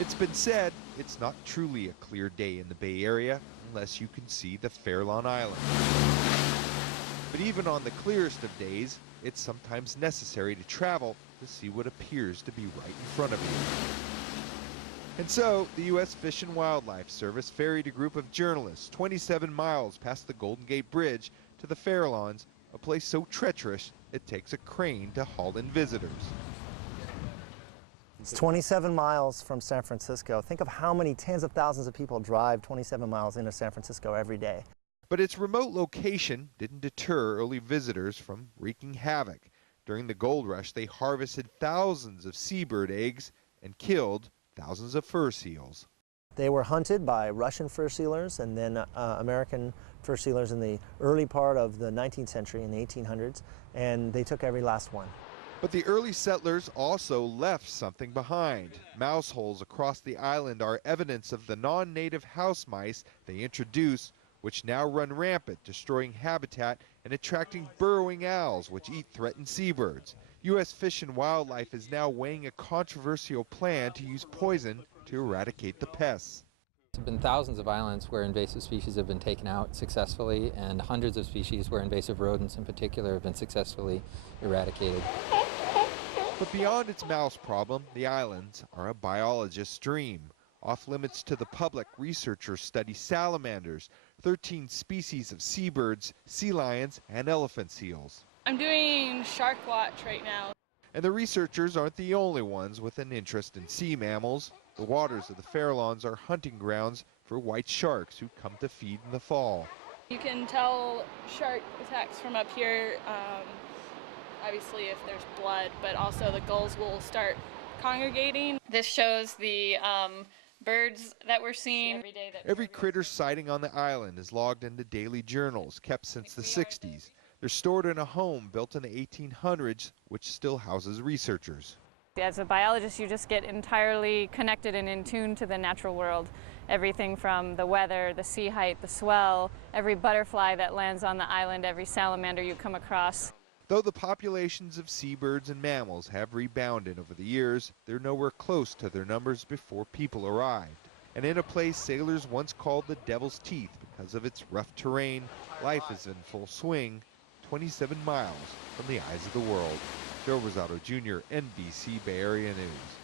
It's been said it's not truly a clear day in the Bay Area unless you can see the Farallon Islands. But even on the clearest of days, it's sometimes necessary to travel to see what appears to be right in front of you. And so, the U.S. Fish and Wildlife Service ferried a group of journalists 27 miles past the Golden Gate Bridge to the Farallons, a place so treacherous it takes a crane to haul in visitors. It's 27 miles from San Francisco. Think of how many tens of thousands of people drive 27 miles into San Francisco every day. But its remote location didn't deter early visitors from wreaking havoc. During the gold rush, they harvested thousands of seabird eggs and killed thousands of fur seals. They were hunted by Russian fur sealers and then American fur sealers in the early part of the 19th century, in the 1800s, and they took every last one. But the early settlers also left something behind. Mouse holes across the island are evidence of the non-native house mice they introduced, which now run rampant, destroying habitat and attracting burrowing owls, which eat threatened seabirds. U.S. Fish and Wildlife is now weighing a controversial plan to use poison to eradicate the pests. There have been thousands of islands where invasive species have been taken out successfully, and hundreds of species where invasive rodents in particular have been successfully eradicated. But beyond its mouse problem, the islands are a biologist's dream. Off limits to the public, researchers study salamanders, 13 species of seabirds, sea lions, and elephant seals. I'm doing shark watch right now. And the researchers aren't the only ones with an interest in sea mammals. The waters of the Farallons are hunting grounds for white sharks who come to feed in the fall. You can tell shark attacks from up here, obviously if there's blood, but also the gulls will start congregating. This shows the birds that we're seeing every day. Every critter sighting on the island is logged into daily journals kept since the 60s. They're stored in a home built in the 1800s, which still houses researchers. As a biologist, you just get entirely connected and in tune to the natural world. Everything from the weather, the sea height, the swell, every butterfly that lands on the island, every salamander you come across. Though the populations of seabirds and mammals have rebounded over the years, they're nowhere close to their numbers before people arrived. And in a place sailors once called the Devil's Teeth because of its rough terrain, life is in full swing, 27 miles from the eyes of the world. Joe Rosado Jr., NBC Bay Area News.